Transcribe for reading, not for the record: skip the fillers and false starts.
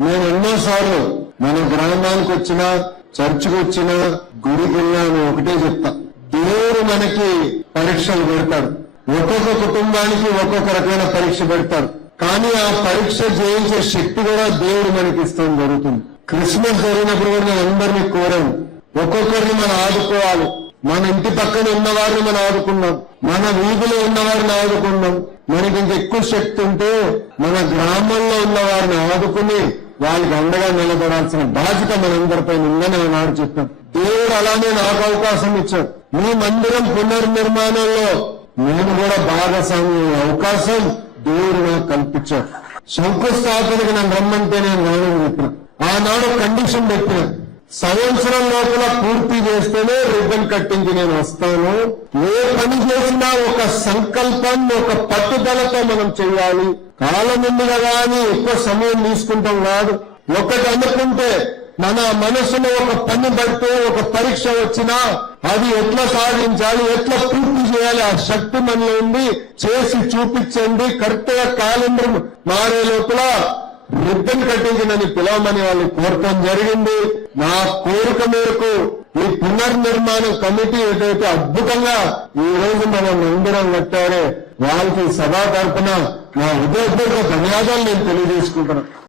నేను ఎన్నోసార్లు మన గ్రామానికి వచ్చినా చర్చికి వచ్చినా గుడికి వెళ్ళినా ఒకటే చెప్తా, దేవుడు మనకి పరీక్షలు పెడతాడు. ఒక్కొక్క కుటుంబానికి ఒక్కొక్క రకమైన పరీక్ష పెడతాడు. కానీ ఆ పరీక్ష జయించే శక్తి కూడా దేవుడు మనకి ఇస్తాం జరుగుతుంది. క్రిస్మస్ జరిగినప్పుడు కూడా నేను అందరినీ కోరాను, ఒక్కొక్కరిని మనం ఆదుకోవాలి. మన ఇంటి పక్కన ఉన్నవారిని మనం ఆదుకున్నాం, మన వీధిలో ఉన్నవారిని ఆదుకున్నాం. మనకి ఇంకెక్కువ శక్తి ఉంటే మన గ్రామంలో ఉన్న వారిని ఆదుకుని వాళ్ళకి అండగా నిలబడాల్సిన బాధ్యత మనందరిపైన ఉందని ఆనాడు చెప్పాం. దేవుడు అలానే నాకు అవకాశం ఇచ్చాడు. మీ మందిరం పునర్నిర్మాణంలో నేను కూడా భాగస్వామ్య అవకాశం దేవుడు నాకు కల్పించాడు. శంకుస్థాపనకి నన్ను రమ్మంటే నేను రానని చెప్పిన. ఆనాడు కండిషన్ పెట్టిన, సంవత్సరం లోపల పూర్తి చేస్తేనే రిబ్బన్ కట్టించి నేను వస్తాను. ఏ పని చేసినా ఒక సంకల్పం, ఒక పట్టుదలతో మనం చేయాలి. కాలం ముందుగా కానీ ఎక్కువ సమయం తీసుకుంటాం కాదు. ఒకటి అనుకుంటే మన మనసులో ఒక పని పడితే, ఒక పరీక్ష వచ్చినా అది ఎట్లా సాధించాలి, ఎట్లా పూర్తి చేయాలి, ఆ శక్తి మనలో ఉంది. చేసి చూపించండి. కరెక్ట్ గా క్యాలెండర్ మారే లోపల రిబ్బన్ కట్టించినని పిలవమని వాళ్ళు కోరటం జరిగింది. నా కోరిక మేరకు ఈ పునర్నిర్మాణ కమిటీ ఏదైతే అద్భుతంగా ఈ రోజు మనం మందిరం కట్టారో వాళ్ళకి సభా తరపున నా హృదయపూర్వక ధన్యవాదాలు నేను తెలియజేసుకుంటున్నాను.